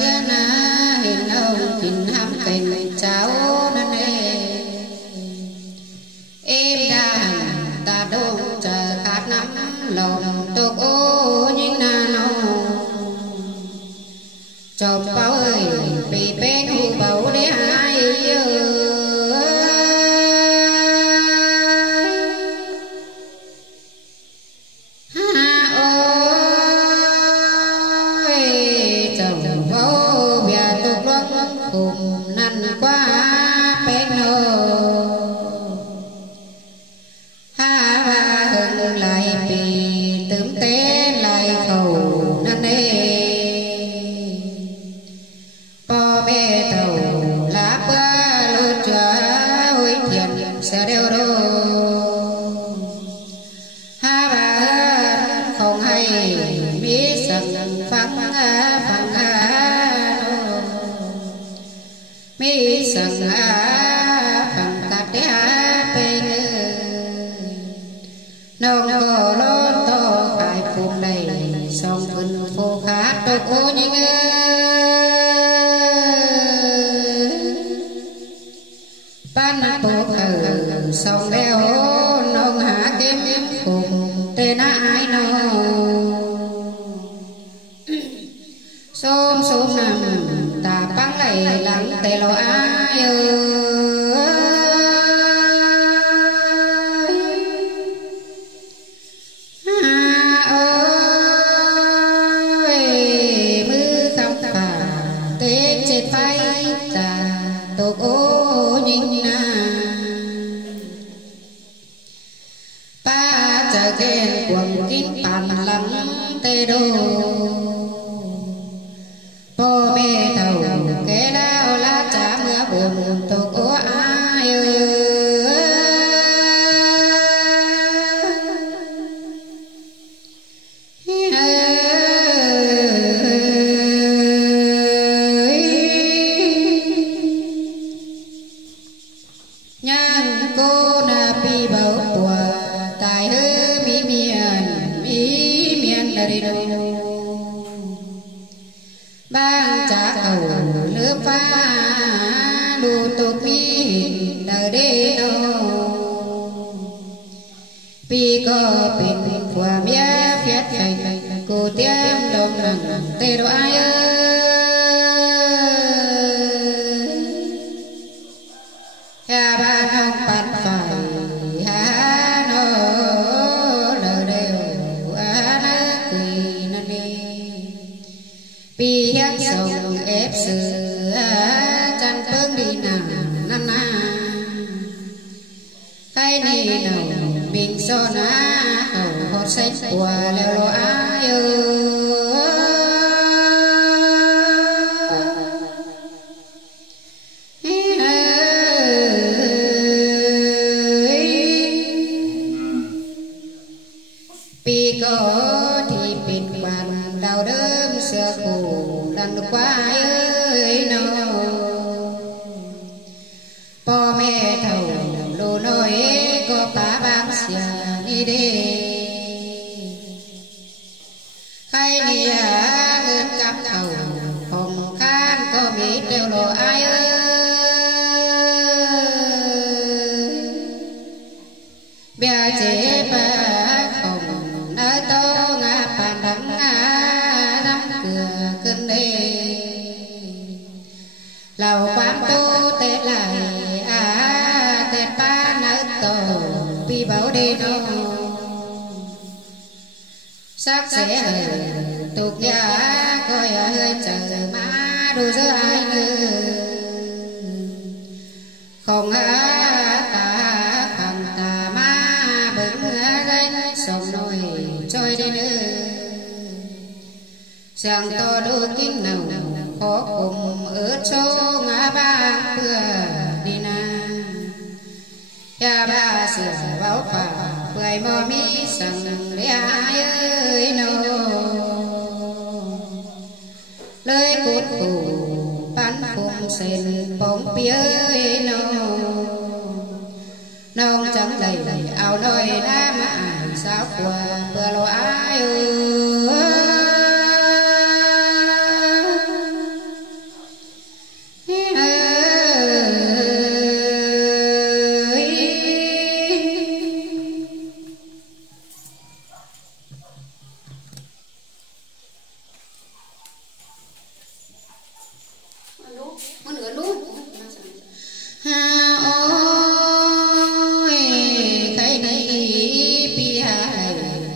dân hình ông kín hám kênh cháu năn em đàn ta đông chờ khát nắm lòng tục ô nhưng na nô chồng bao ơi bị bên hù bầu để ai sông đeo nông hạ kiếm cùng tên ai nô xôm xôm nằm ta bắn lầy lặng tê lộ ai ơi mưa không phà tết chết phai ta tục ô nhìn na khen quần kín bàn lắm tê đô bố mẹ tàu kê lao lá trả mưa buồn tục ố ai nhan cô na pi bảo của tài hư ban trả cầu nước pha đủ tục mi đời đê nô pi có bình qua mía phiết thành cô tiêm đồng nặng tê đồ ai ha ban ông pan phải ha nó lời đều nó quỳ năn đi pi hát sông ép sữa chăn phương đi nào năn na cái này nào mình so na hầu hot sách của leo lo ai pi có thì bình bàn đau đớn xưa khổ đàn quá ơi nó bố mẹ thầu lô nói có bà bác xìa đi đi khai nia ngân cặp thầu hồng khan có mỹ treo lộ ai ơi bia chế bà hồng nơi to ngã bàn đắng ngã nắm cửa cưng đi lầu quán tu tết lại tết ba nơi tổ pi bảo đi nó sắc sẽ ở tục gia coi hơi chờ má đồ giữa ai nữa không ta không ta má bừng gánh sông nồi trôi đi nữa sang to đô kinh nào khó cùng ở chỗ ngã ba vừa đi na cha ba sửa báo phà người mò mi sang để ai ơi nó lời cốt phủ bán phùng sen bóng bia ơi nó nông trắng đầy áo nồi đá mà sao qua vừa lo ai ơi ha ôi cái này bia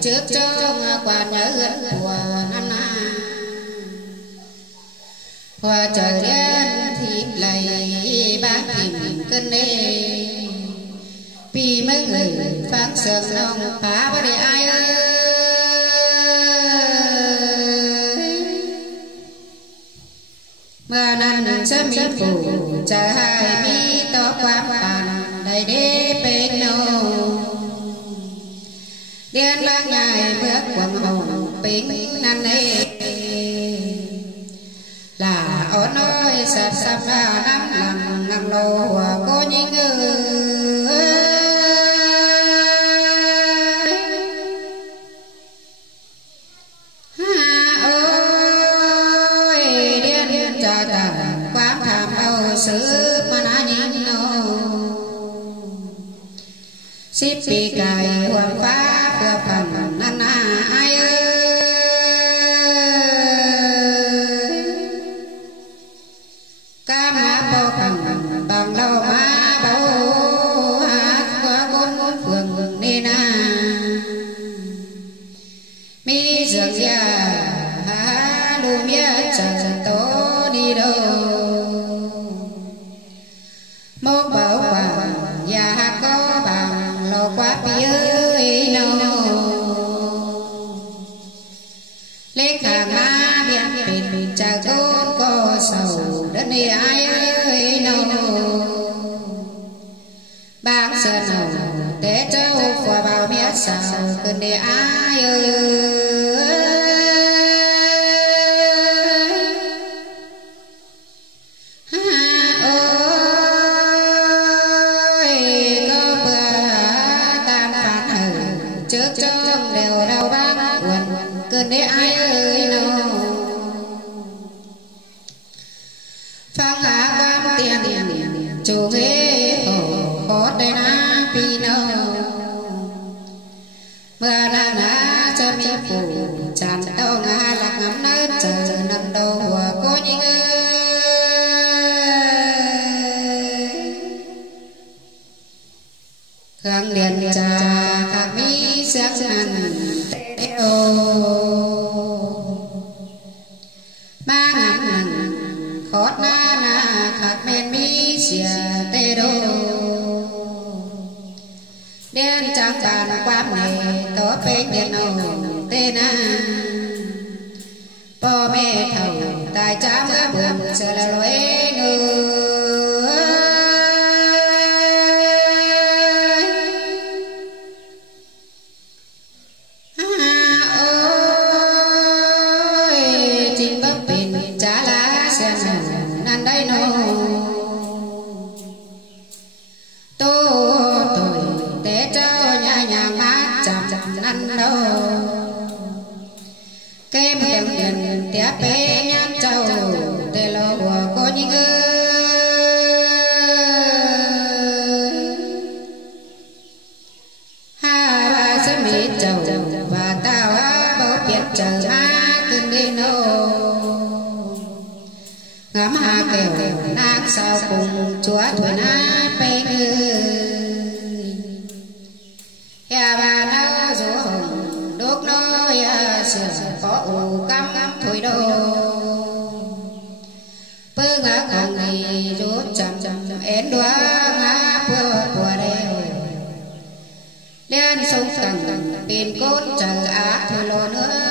trước cho quả nhớ của năm na hoa trời đen thì lại bán tìm cơn đê vì mấy người phát sườn nông phá với ai ơi mà năn sẽ mi phủ chờ hai mi to quá bàn đầy đê bên nô đen ban ngày bước quần hồn bình năn ấy là ở nơi sập sập là năm lần năm lô cô nhí ngư sự mà na nhìn nô ship bị cài hoàng phá vừa phần năn ai ơi ca má bao phần bằng lâu má bao hát qua bốn phường nên mi dường ya ha lu mía chẳng tố đi đâu mô bảo bà nhà có bằng lò quá bia nô lấy khả má biên bình cha con có sầu đất này ai ơi nô bác sơn nầu để cháu qua bao mía sao cơn để ai ơi trước trong đều đau bác quần cơn để ai ơi nô phong hạ quan tiền chủ ghế khó đây na pi nô mưa na na cho mi phủ tràn đâu ngã lạc ngắm nơi chờ nằm đầu cô nhí ơi khang liền trà khạc mi sắc ăn ô ba ngắm nặng khót na na khạc men mi xìa tê đô đen trắng bàn quám này tỏ bên điện nô tê na bò mẹ thầu tài cha mưa buồn sợ là lối ngư kem kem tiền tiếc bé nhát trâu tê lo của cô nhí ơi hai ba sẽ mỹ trâu và tao bảo biết chờ má cưng đi nô ngắm hà kèo nát sao cùng chúa tuổi na pe người ya ba na rủ hồng đốt nói sửa có ủ cam thôi đâu bơ ngã càng ngày rút chậm chậm én đoá ngã bơ đeo lên sông tầng pin cốt chờ á thôi lo nữa